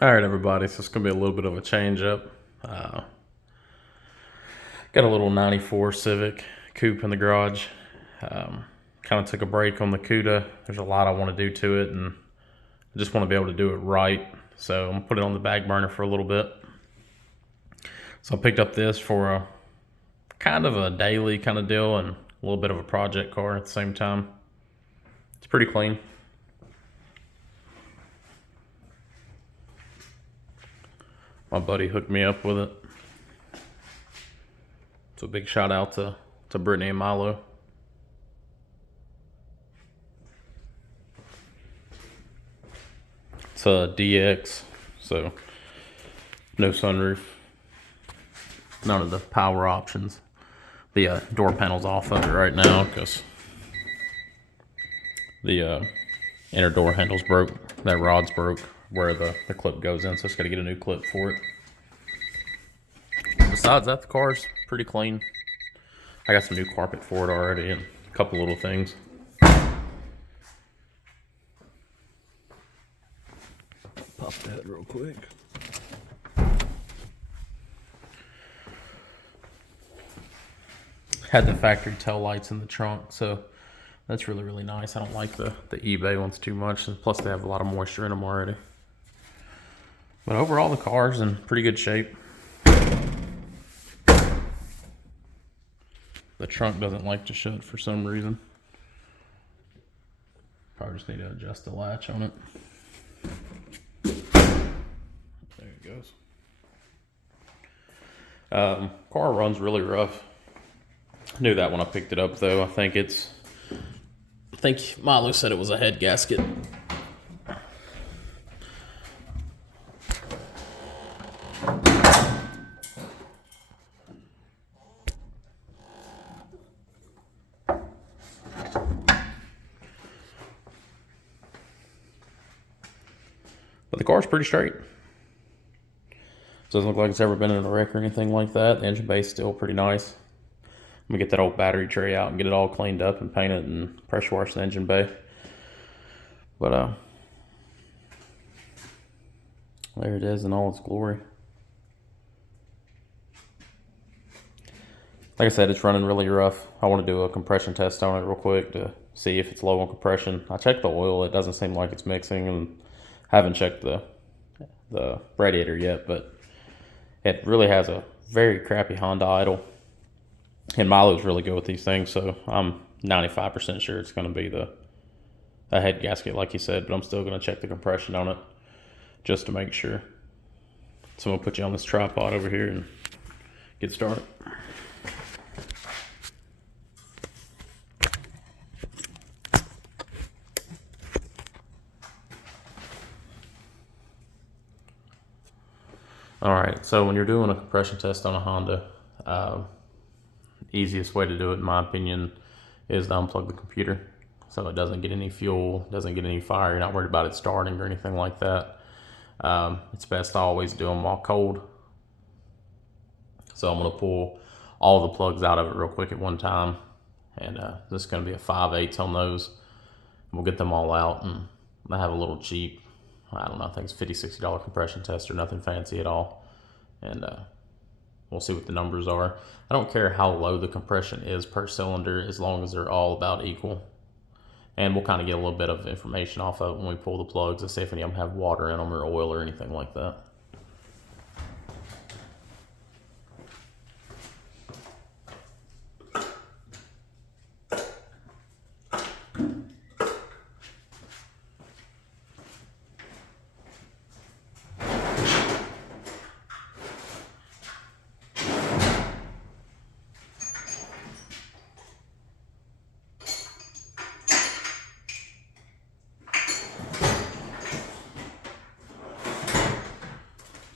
All right, everybody. So it's gonna be a little bit of a change up. Uh, got a little '94 Civic coupe in the garage. Kind of took a break on the CUDA. There's a lot I want to do to it, and I just want to be able to do it right. So I'm gonna put it on the back burner for a little bit. So I picked up this for a kind of a daily kind of deal and a little bit of a project car at the same time. It's pretty clean. My buddy hooked me up with it. So a big shout out to Brittany and Milo. It's a DX, so no sunroof, none of the power options. The door panel's off of it right now because the inner door handle's broke. That rod's broke where the clip goes in, so it's got to get a new clip for it. Besides that, the car's pretty clean. I got some new carpet for it already and a couple little things. Pop that real quick. Had the factory tail lights in the trunk, so that's really, really nice. I don't like the eBay ones too much, and plus they have a lot of moisture in them already. But overall, the car's in pretty good shape. The trunk doesn't like to shut for some reason. Probably just need to adjust the latch on it. There it goes. Car runs really rough. I knew that when I picked it up, though. I think Milo said it was a head gasket. But the car's pretty straight. Doesn't look like it's ever been in a wreck or anything like that. The engine bay is still pretty nice. I'm gonna get that old battery tray out and get it all cleaned up and paint it and pressure wash the engine bay. But there it is in all its glory. Like I said, it's running really rough. I want to do a compression test on it real quick to see if it's low on compression. I checked the oil. It doesn't seem like it's mixing, and haven't checked the radiator yet, but it really has a very crappy Honda idle. And Milo's really good with these things, so I'm 95% sure it's going to be a head gasket, like you said, but I'm still going to check the compression on it just to make sure. So I'm going to put you on this tripod over here and get started. All right, so when you're doing a compression test on a Honda, easiest way to do it, in my opinion, is to unplug the computer so it doesn't get any fuel, doesn't get any fire. You're not worried about it starting or anything like that. It's best to always do them while cold. So I'm going to pull all the plugs out of it real quick at one time, and this is going to be a 5/8 on those. We'll get them all out, and I have a little cheap, I don't know, I think it's $50-$60 compression tester, nothing fancy at all, and we'll see what the numbers are. I don't care how low the compression is per cylinder as long as they're all about equal. And we'll kind of get a little bit of information off of it when we pull the plugs to see if any of them have water in them or oil or anything like that.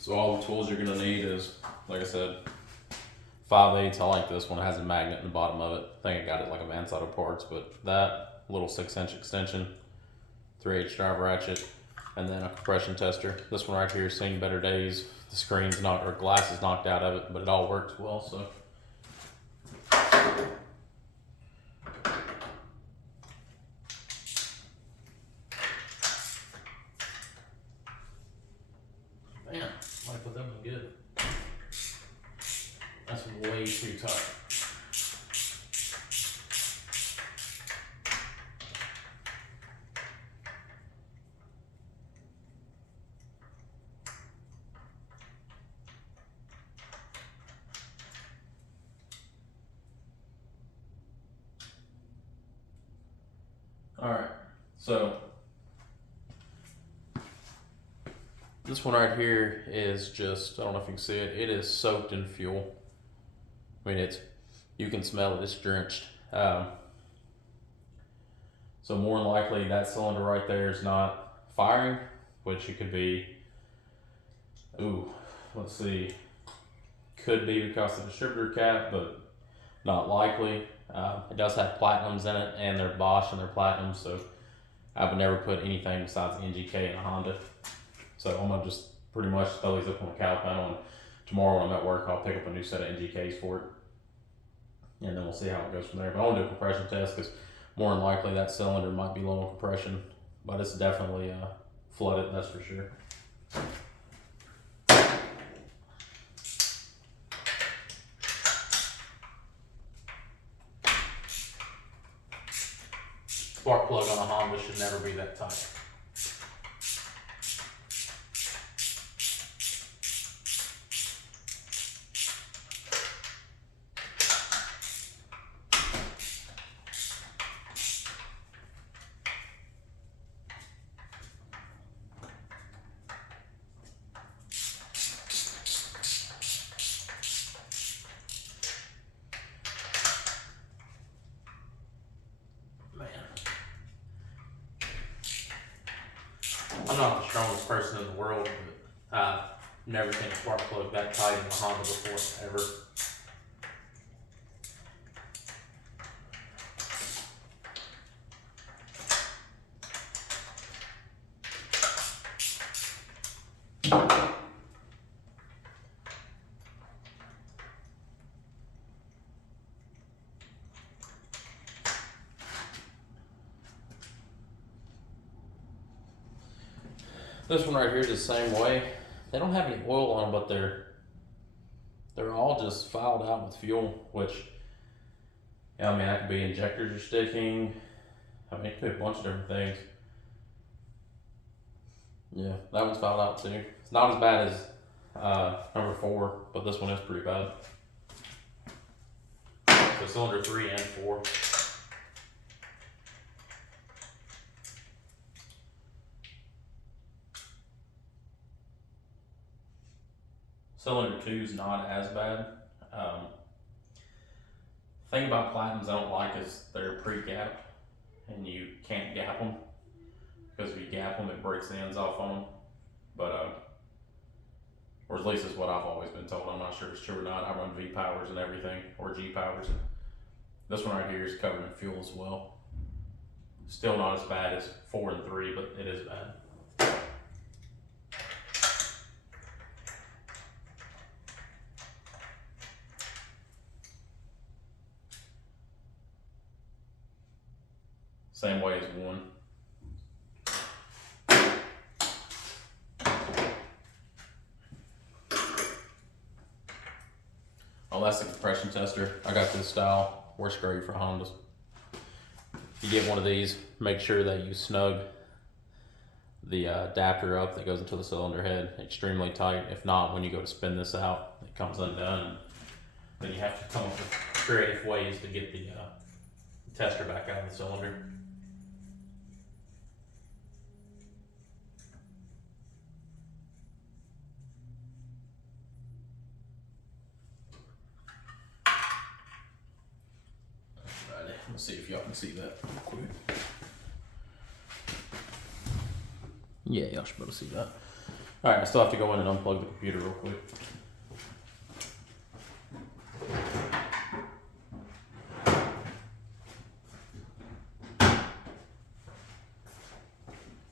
So all the tools you're gonna need is, like I said, 5/8. I like this one. It has a magnet in the bottom of it. I think I got it like a Vance Auto Parts, but that little 6-inch extension, 3/8 drive ratchet, and then a compression tester. This one right here has seen better days. The screen's not, or glass is knocked out of it, but it all works well. So. tight. Alright, so this one right here is just, I don't know if you can see it, it is soaked in fuel. I mean, you can smell it, it's drenched. So more than likely that cylinder right there is not firing, which it could be, let's see, could be because of the distributor cap, but not likely. It does have platinums in it, and they're Bosch and they're platinum, so I would never put anything besides NGK in a Honda. So I'm gonna just pretty much throw these up on the cowl panel, and tomorrow when I'm at work, I'll pick up a new set of NGKs for it, and then we'll see how it goes from there. But I want to do a compression test because more than likely that cylinder might be low on compression, but it's definitely flooded, that's for sure. Spark plug on a Honda should never be that tight. I'm not the strongest person in the world, but I've never seen a spark plug that tight in a Honda before, ever. This one right here is the same way. They don't have any oil on them, but they're all just filed out with fuel, which, I mean, that could be injectors are sticking. I mean, it could be a bunch of different things. Yeah, that one's filed out too. It's not as bad as number 4, but this one is pretty bad. So cylinder 3 and 4. Cylinder 2 is not as bad. Thing about platinums I don't like is they're pre-gapped and you can't gap them, because if you gap them it breaks the ends off on them. But or at least is what I've always been told. I'm not sure if it's true or not. I run V powers and everything, or G powers. And this one right here is covered in fuel as well. Still not as bad as 4 and 3, but it is bad. Same way as 1. Oh, that's the compression tester. I got this style. Works great for Hondas. If you get one of these, make sure that you snug the adapter up that goes into the cylinder head extremely tight. If not, when you go to spin this out, it comes undone. Then you have to come up with creative ways to get the tester back out of the cylinder. Let's see if y'all can see that real quick. Yeah, y'all should be able to see that. Alright, I still have to go in and unplug the computer real quick.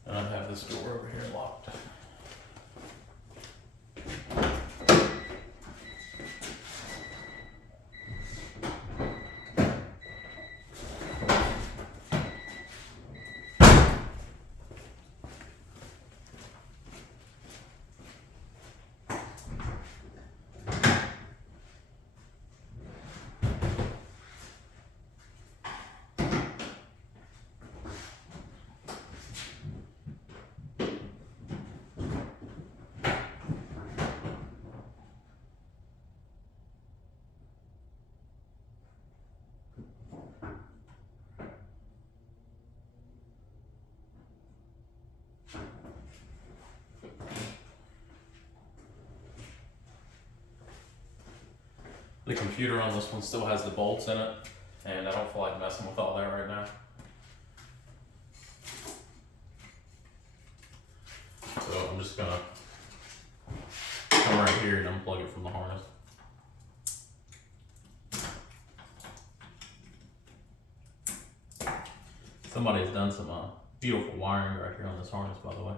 And I have this door over here locked. The computer on this one still has the bolts in it, and I don't feel like messing with all that right now. So I'm just gonna come right here and unplug it from the harness. Somebody's done some beautiful wiring right here on this harness, by the way.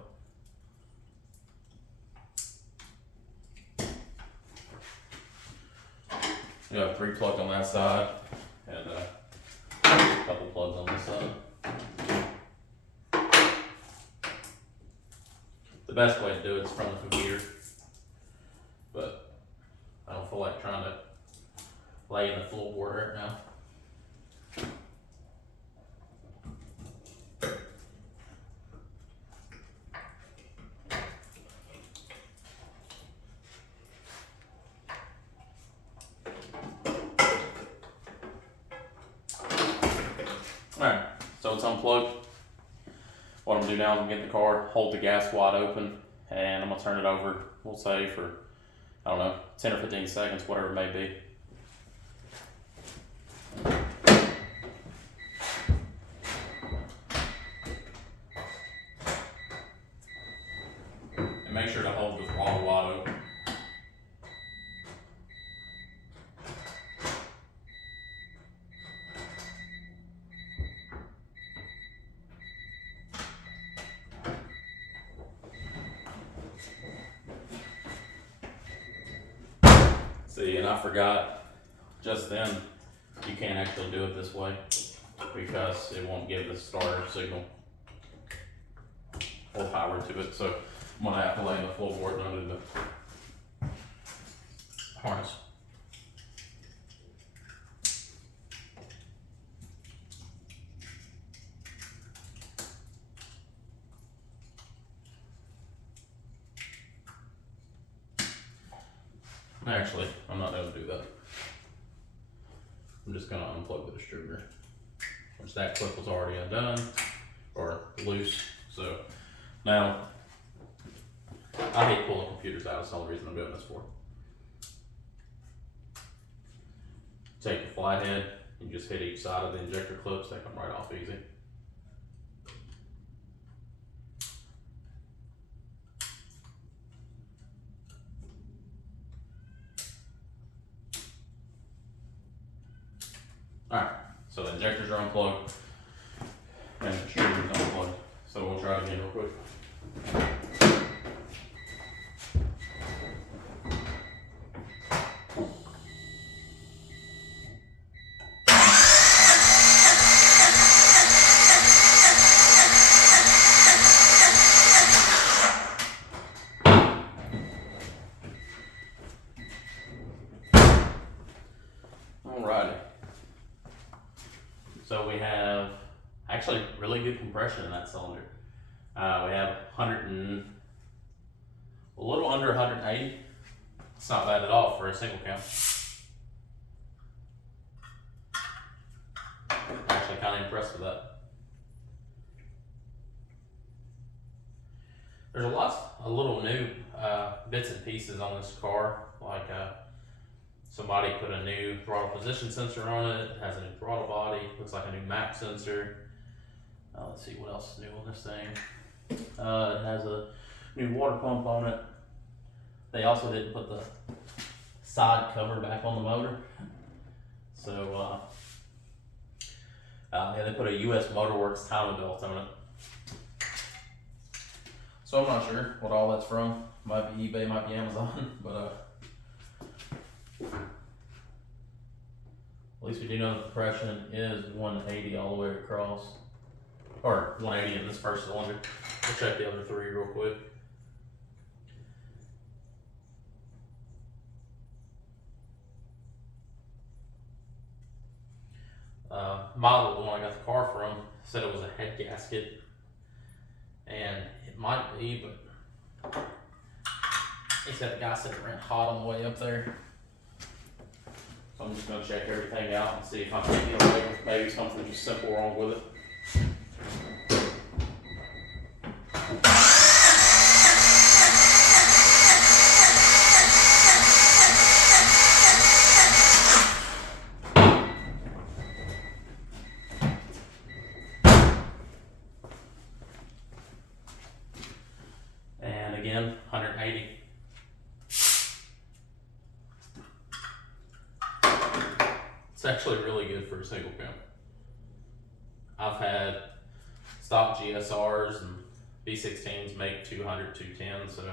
You have 3 plugs on that side and a couple plugs on this side. The best way to do it is from the computer, but I don't feel like trying to lay in the floorboard right now. Alright, so it's unplugged. What I'm gonna do now is I'm gonna get in the car, hold the gas wide open, and I'm gonna turn it over, we'll say for, I don't know, 10 or 15 seconds, whatever it may be. And make sure to hold the throttle wide open. See, and I forgot just then, you can't actually do it this way because it won't give the starter signal or power to it. So I'm gonna have to lay in the floorboard under the harness. Actually, I'm not going to do that. I'm just going to unplug the distributor, which that clip was already undone or loose. So now I hate pulling computers out. That's the only reason I'm doing this for. Take the flathead and just hit each side of the injector clips. They come right off easy. Alright, so the injectors are unplugged and the distributor's unplugged. So we'll try it again real quick. Alrighty. So we have actually really good compression in that cylinder. We have a little under 180. It's not bad at all for a single cam. Actually kind of impressed with that. There's a little new bits and pieces on this car, like somebody put a new throttle position sensor on it. It has a new throttle body. Looks like a new map sensor. Let's see what else is new on this thing. It has a new water pump on it. They also didn't put the side cover back on the motor. So yeah, they put a US Motorworks timing belt on it. So I'm not sure what all that's from. Might be eBay, might be Amazon, but at least we do know the compression is 180 all the way across, or 180 in this first cylinder. We'll check the other 3 real quick. Model, the one I got the car from, said it was a head gasket, and it might be, but he said the guy said it ran hot on the way up there. So I'm just going to check everything out and see if I can get away with maybe something just simple wrong with it. again, 180. It's actually really good for a single cam. I've had stock GSRs and V16s make 200, 210, so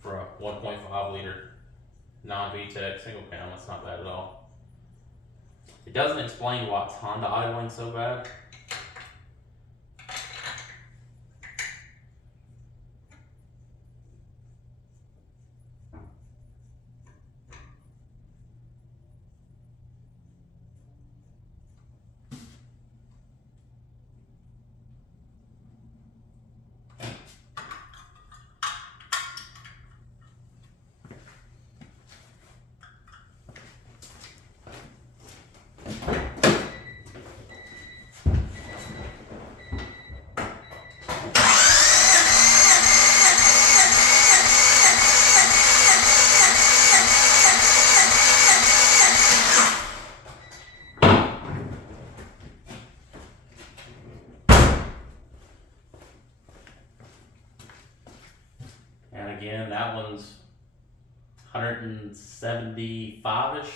for a 1.5 liter non-VTEC single cam, that's not bad at all. It doesn't explain why it's Honda idling so bad. And again, that one's 175-ish.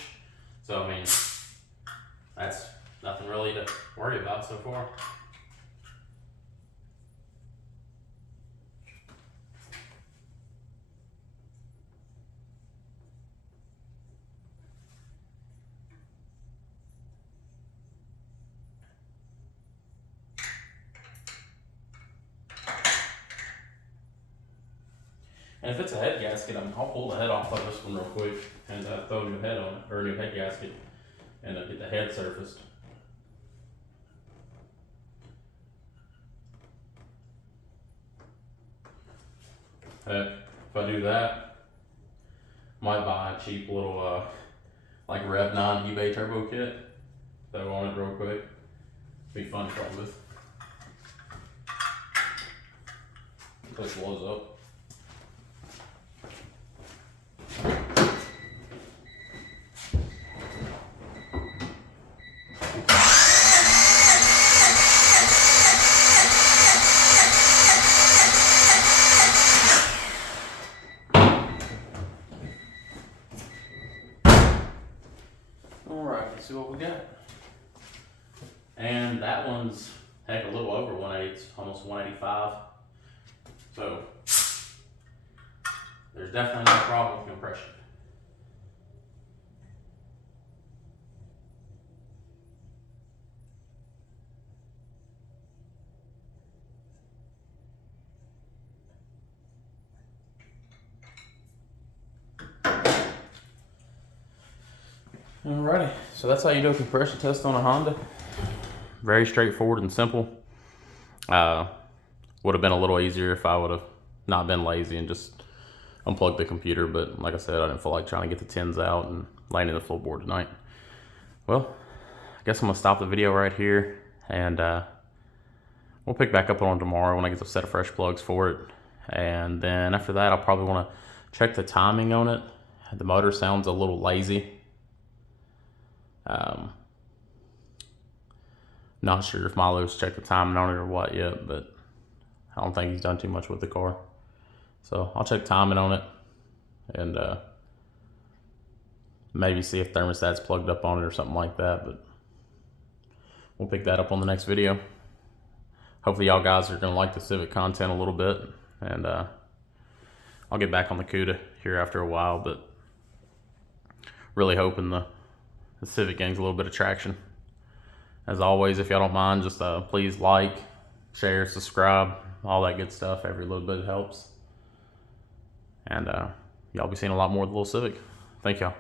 So I mean, that's nothing really to worry about so far. And if it's a head gasket, I'll pull the head off of this one real quick and throw a new head on it, or a new head gasket, and get the head surfaced. If I do that, might buy a cheap little like Rev 9 eBay turbo kit. Throw on it real quick. Be fun to play with. This blows up. Alright, let's see what we got. And that one's heck a little over 180, it's almost 185. So there's definitely no problem with compression. Alrighty, so that's how you do a compression test on a Honda. Very straightforward and simple. Would have been a little easier if I would have not been lazy and just unplugged the computer, but like I said, I didn't feel like trying to get the tins out and laying in the floorboard tonight. Well, I guess I'm gonna stop the video right here, and we'll pick back up on tomorrow when I get a set of fresh plugs for it. And then after that, I'll probably want to check the timing on it. The motor sounds a little lazy. Not sure if Milo's checked the timing on it or what yet, but I don't think he's done too much with the car. So I'll check timing on it and maybe see if thermostat's plugged up on it or something like that, but we'll pick that up on the next video. Hopefully y'all guys are gonna like the Civic content a little bit, and I'll get back on the CUDA here after a while, but really hoping the Civic gains a little bit of traction. As always, if y'all don't mind, just please like, share, subscribe, all that good stuff. Every little bit helps. And y'all be seeing a lot more of the little Civic. Thank y'all.